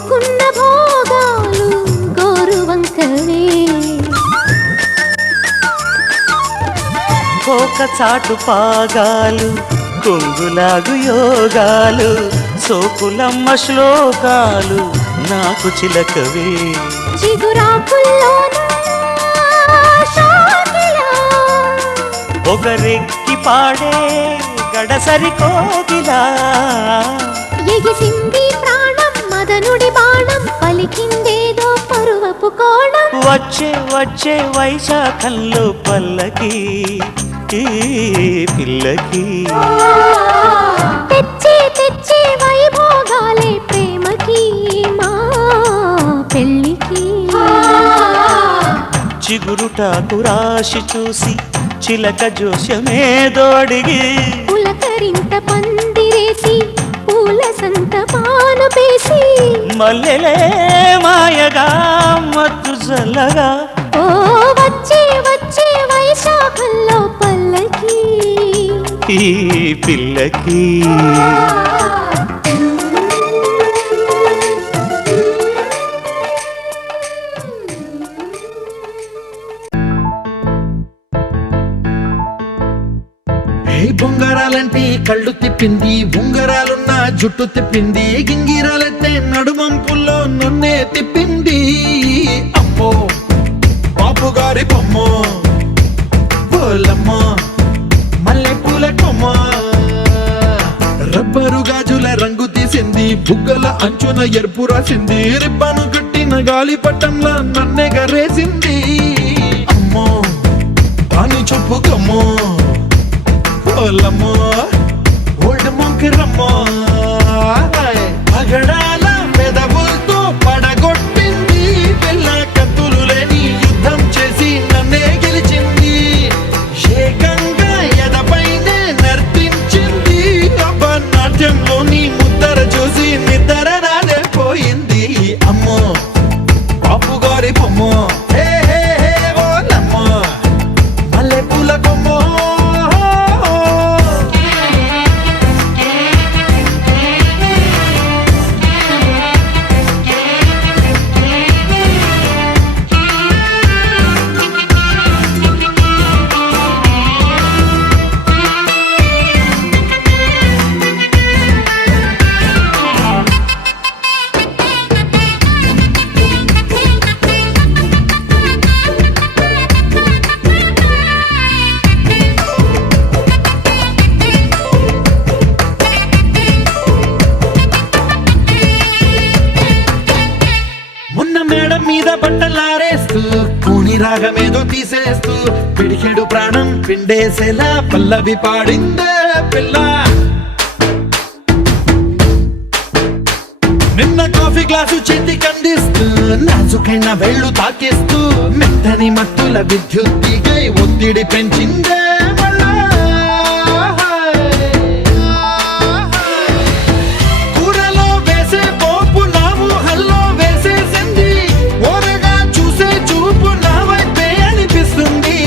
కోరుకున్న భోగాలు గోరువంకవే ఒక చాటు పాగాలు కొంగులాగు యోగాలు సోకులమ్మ శ్లోకాలు నాకు చిలకవే చిగురాకుల్లోన శాఖిలా ఒకరెక్కి పాడే గడసరి కోగిలా ఎగిసింది ప్రాణం మదనుడి బాణం పలికిందేదో పరువపు కోణం వచ్చే వచ్చే వైశాఖంలో పల్లకి ఈ పిల్లకి తెచ్చే తెచ్చే వైభోగాలే ప్రేమకి మా పెళ్ళికి చిగురుటాకు రాశి చూసి చిలక జోస్యమేదో అడిగి పులకరింత పందిరేసి పూల సంత పానపేసి మల్లెలే మాయగా మత్తు జల్లగా ఓ వచ్చే వచ్చే వైశాఖంలో పల్లకి ఈ పిల్లకి బొంగరాలంటే కళ్ళు తిప్పింది ఉంగరాలున్న జుట్టు తిప్పింది గింగిరాలంటే నడుమంపుల్లో నన్నే తిప్పింది అమ్మో బాపు గారి బొమ్మ పోలమ్మ మల్లె పూల కొమ్మ రబ్బరు గాజుల రంగు తీసింది బుగ్గల అంచున ఎరుపు రాసింది రిబ్బను కట్టిన గాలి పట్టంలా నన్నే గరేసింది అమ్మో దాని చెప్పు కమ్మో పోలమ్మో ఓల్డ్ మొంకిరమ్మో పగడాల పెదవులతో పడగొట్టింది పిల్ల కత్తులు లేని యుద్ధం చేసి నన్నే గెలిచింది ఏకంగా ఎదపైనే నర్తించింది అబ్బ నాట్యంలోని ముద్దర చూసి నిద్ర రాలే పోయింది అమ్మో బాపు గారి బొమ్మో హే హే హే ఓలమ్మో మల్లె పూల కొమ్మో మేడం మీద బట్టలారేస్తూ కూని రాగమేదో తీసేస్తూ పిడికెడు ప్రాణం పిండేసేలా పల్లవి పాడిందే పిల్ల నిన్న కాఫీ గ్లాసు చేతి కందిస్తూ నాజుకైన వేళ్ళు తాకిస్తూ మెత్తని మత్తుల విద్యుత్తికై ఒత్తిడి పెంచిందే మళ్ళా కూరలో వేసే పోపు నా ఊహల్లో వేసేసింది ఓరగా చూసే చూపు నా వైపే అనిపిస్తుంది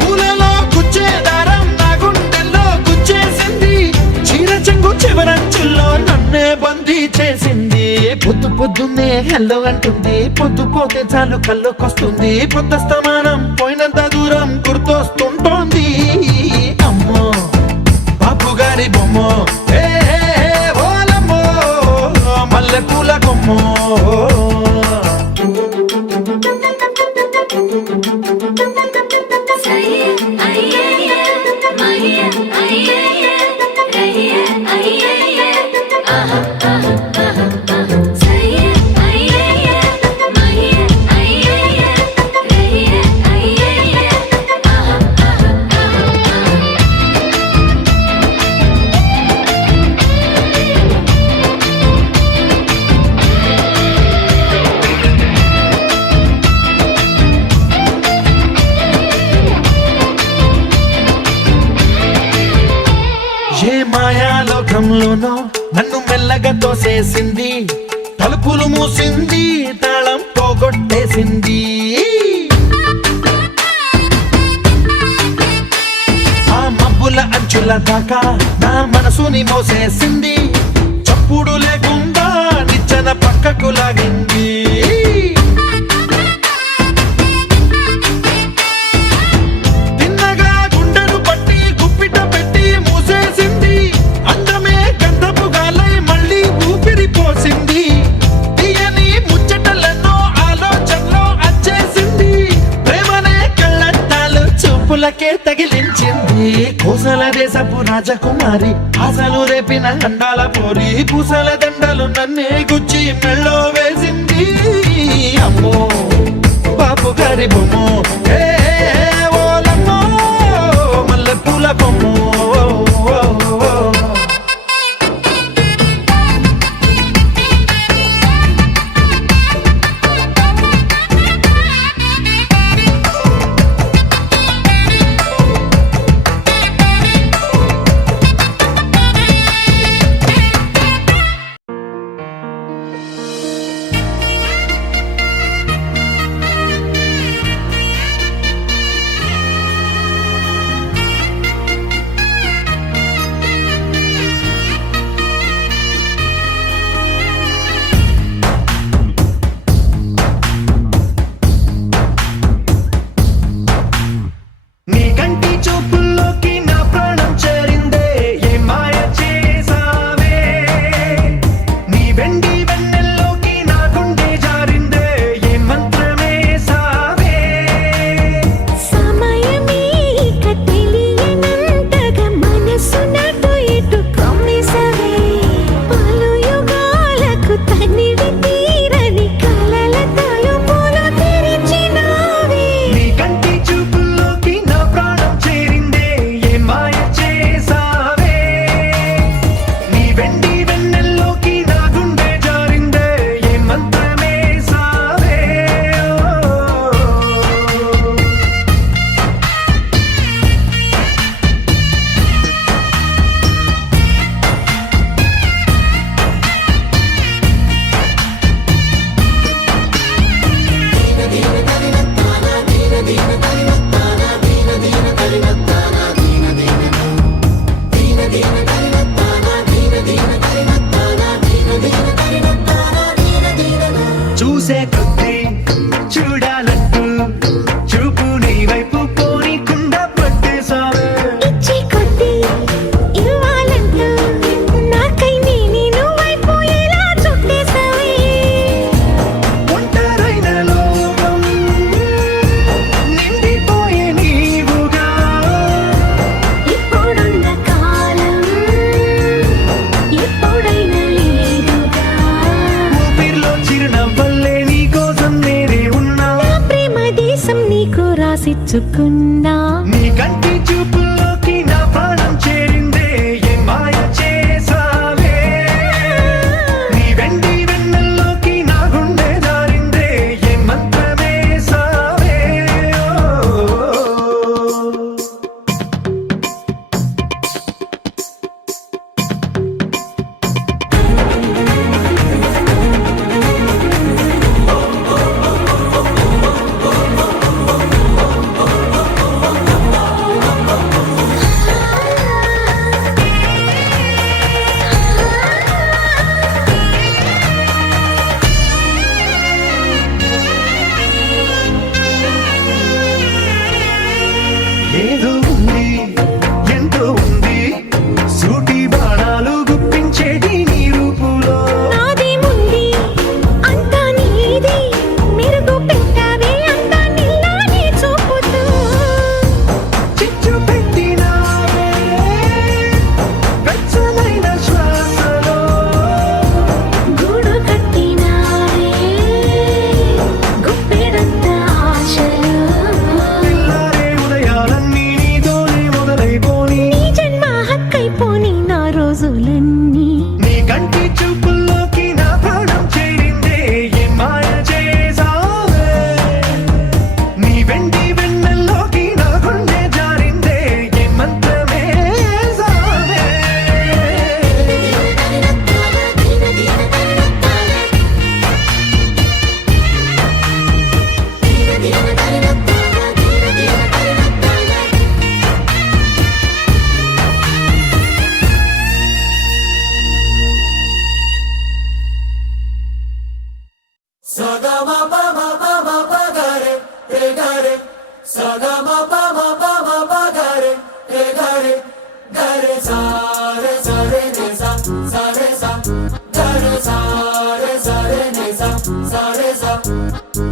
పూలలో గుచ్చే దారం నా గుండెల్లో గుచ్చేసింది చీర చెంగు చివరంచుల్లో నన్నే బందీ చేసింది పొద్దు పొద్దున్నే హెల్లో అంటుంది పొద్దు పోతే చాలు కళ్ళొకొస్తుంది పొద్దస్తమానం పోయినంత దూరం గుర్తొస్తుంటోంది అమ్మో బాపు గారి బొమ్మ హే హే హే ఓలమ్మో మల్లె పూల కొమ్మో ఏ మాయాలోకంలోనో నన్ను మెల్లగా తోసేసింది తలుపులు మూసింది తాళం పోగొట్టేసింది ఆ మబ్బుల అంచుల దాకా నా మనసుని మోసేసింది చప్పుడు లేకుండా నిచ్చెన పక్కకు చూపులకే తగిలించింది కోసల దేశపు రాజకుమారి ఆశలు రేపిన అండాల పోరి పూసల దండలు నన్నే గుచ్చి మెళ్ళో వేసింది అమ్మో బాపు గారి బొమ్మో ఏ ఓలమ్మో మల్లె పూల బొమ్మో నీ కంటి చూపుల్లోకి నా ప్రాణం చేరిందే ఏ మాయ చేసావే నీ వెండి వెన్నెల్లోకి నా గుండె జారిందే ఏ మంత్రమే సావే సమయమే ఇక తెలియనంతగా మనసు నటు ఇటు కమ్మిసవే పలు యుగాలకు తనివి తీరని కలల తలుపులు తెరిచినావే నీ కంటి చూపుల్లోకి నా ప్రాణం చేరిందే ఏ మాయ చేసావే నీ వెండి వెన్నెల్లోకి నా గుండె జారిందే ఏ మంత్రమే సావే చూసే కొద్దీ చూడాలంటూ చూపు నీ వైపు పోనీకుండా పట్టేసావే ఇచ్చే కొద్దీ ఇవ్వాలంటూ నాకై నేను అయిపోయేలా చుట్టేసావే ఒంటరైన లోకం నిండిపోయే నీవుగా ఇప్పుడున్న కాలం ఎప్పుడైనా లేదుగా ఊపిరిలో చిరునవ్వల్లే నీ కోసం నేనే ఉన్నా నా ప్రేమ దేశం నీకు రాసిచ్చుకున్నా నీ కంటి చూపుల్లోకి నా ప్రాణం చేరిందే ఏ మాయ చేసావే నీ వెండి వెన్నెల్లోకి నా గుండె జారిందే ఏ మంత్రమే సావే ఏదో ఉంది ఎంతో ఉంది సూటి బాణాలు గుప్పించేటి నీ రూపులో నాదేముంది అంతా నీది మెరుగు పెట్టావే అంతా నిల్లానే చూపుతూ చిచ్చు పెట్టినావే వెచ్చనైన శ్వాసలో గూడు కట్టినావే గుప్పెడంత ఆశలు తెల్లారే ఉదయాలన్నీ నీతోనే మొదలైపోని నీ జన్మ హక్కైపోని నా రోజులన్నీ నీ కంటి చూపుల్లోకి నా ప్రాణం చేరిందే ఏ మాయ చేసావే నీ వెండి వెన్నెల్లోకి నా గుండె జారిందే ఏ మంత్రమే సావే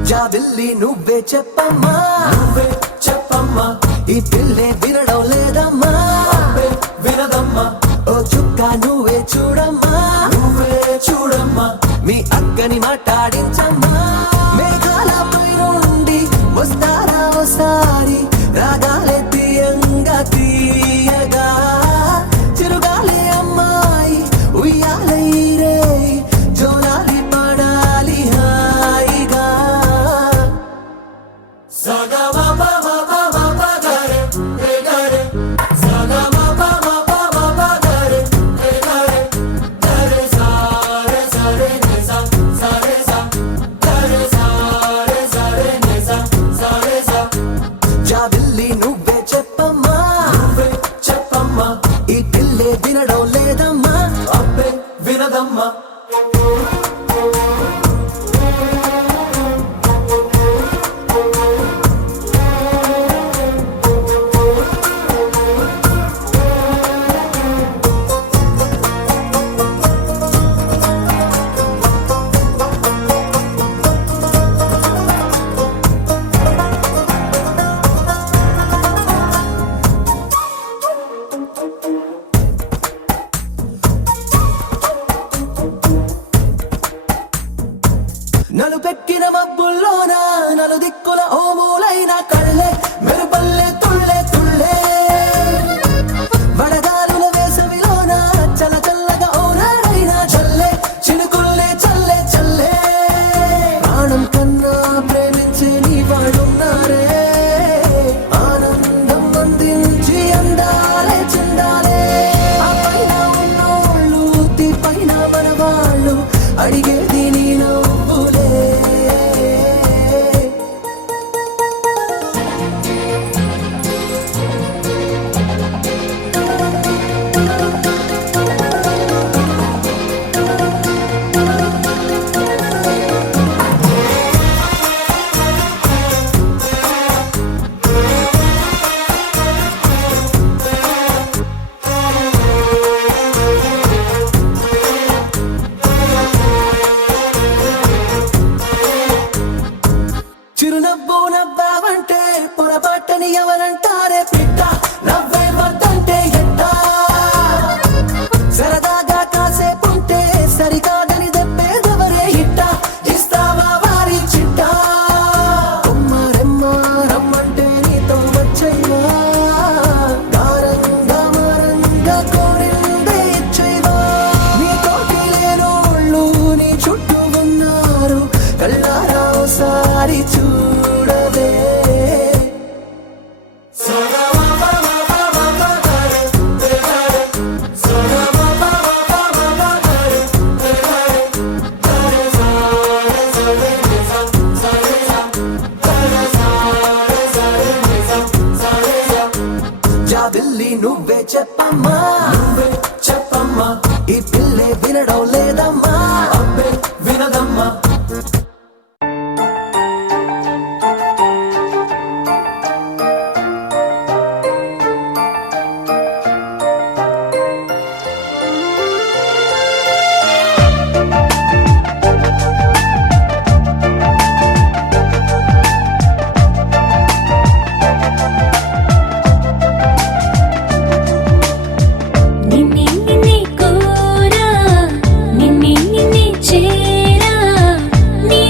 జాబిల్లి నువ్వే చెప్పమ్మా ఈ పిల్లే వినడం లేదమ్మా, వినదమ్మా. ఓ చుక్క నువ్వే చూడమ్మా, నువ్వే చూడమ్మా. మీ అక్కని మాట్లాడించమ్మా, మేఘాల పై నుండి వస్తారా ఓసారి, రాగాలే తీయంగా తీయగా, చిరుగాలే అమ్మాయి ఉయ్యాలే రే, జోలాలి పడాలి హాయిగా. జాబిల్లి నువ్వే చెప్పమ్మా, నువ్వే చెప్పమ్మా. ఈ పిల్లే వినడం లేదమ్మా, అబ్బే వినదమ్మా. నలుపెక్కిన మబ్బుల్లోన నలుదిక్కుల ఓ మూలైన కళ్ళే మెరుపల్లె తుళ్ళే తుళ్ళే, వడగాలుల వేసవిలోన చల్ల చల్లగా ఓ నాడైనా చల్లే చినుకుల్లే చల్లే చల్లే. ప్రాణం కన్నా ప్రేమించే నీ వాడున్నారే, ఆనందం అందించి అందాలే చెందాలే. ఆ పైన ఉన్నోళ్ళు తీ పైన మన వాళ్ళు అడిగేది నీ నవ్వులే. చిరునవ్వు నవ్వావంటే పొరపాటని ఎవరంటారే పిట్ట, నవ్వే వద్దంటే ఎట్టా, సరదాగా కాసేపుంటే సరికాదని దెబ్బేదెవరే ఇట్ట, ఇస్తావా వారి చిట్ట. కొమ్మారెమ్మ రమ్మంటే నీతో వచ్చైవా, కారంగా మారంగా కోరిందే ఇచ్చైవా. నీ తోటి లేనోళ్ళు నీ చుట్టూ ఉన్నారు, కళ్ళారా ఓసారి చూడవే. జాబిల్లి నువ్వే చెప్పమ్మా, నువ్వే చెప్పమ్మా. ఈ పిల్లే వినడం లేదమ్మా, అబ్బే వినదమ్మా. నిన్నే నిన్నే కోరా, నిన్నే నిన్నే చేరా, నీ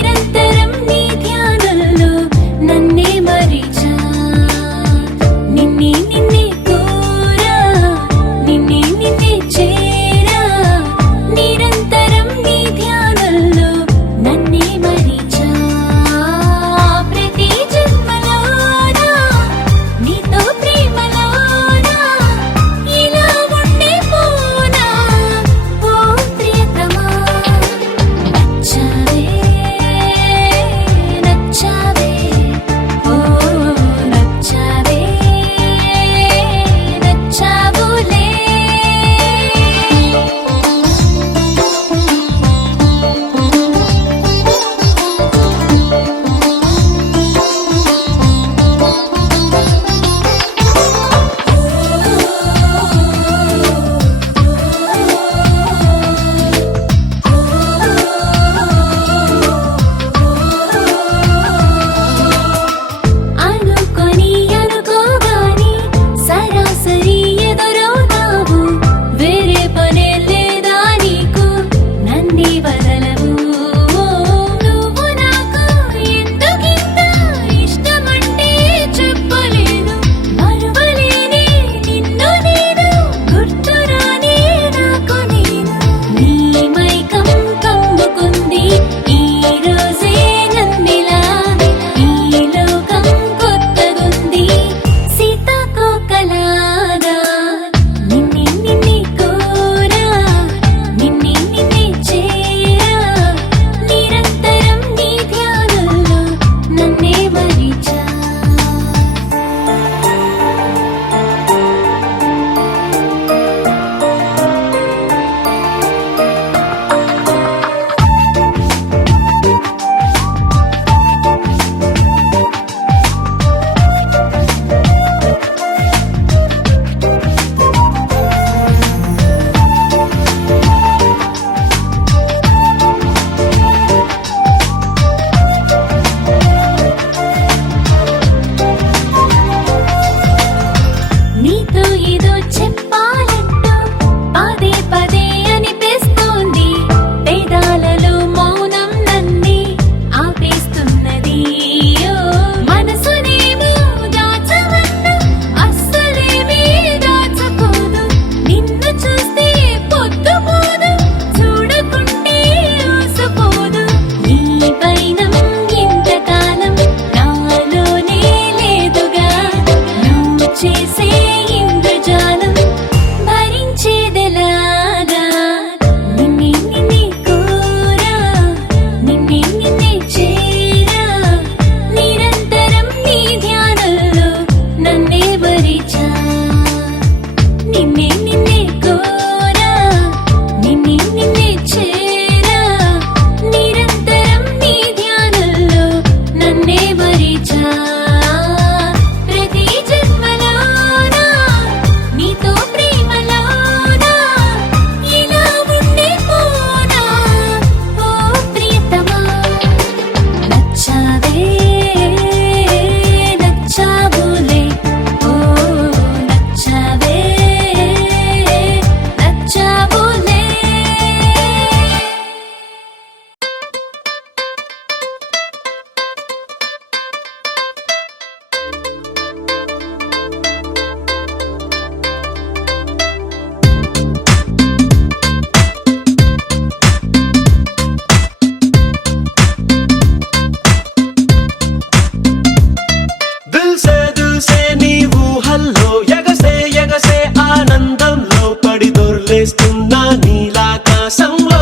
వలేస్తున్నా నీలాకాశంలో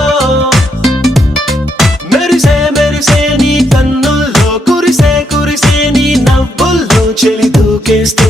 మెరిసే మెరిసే నీ కన్నుల్లో కురిసే కురిసే నీ నవ్వుల్లో చెలి దూకేస్తే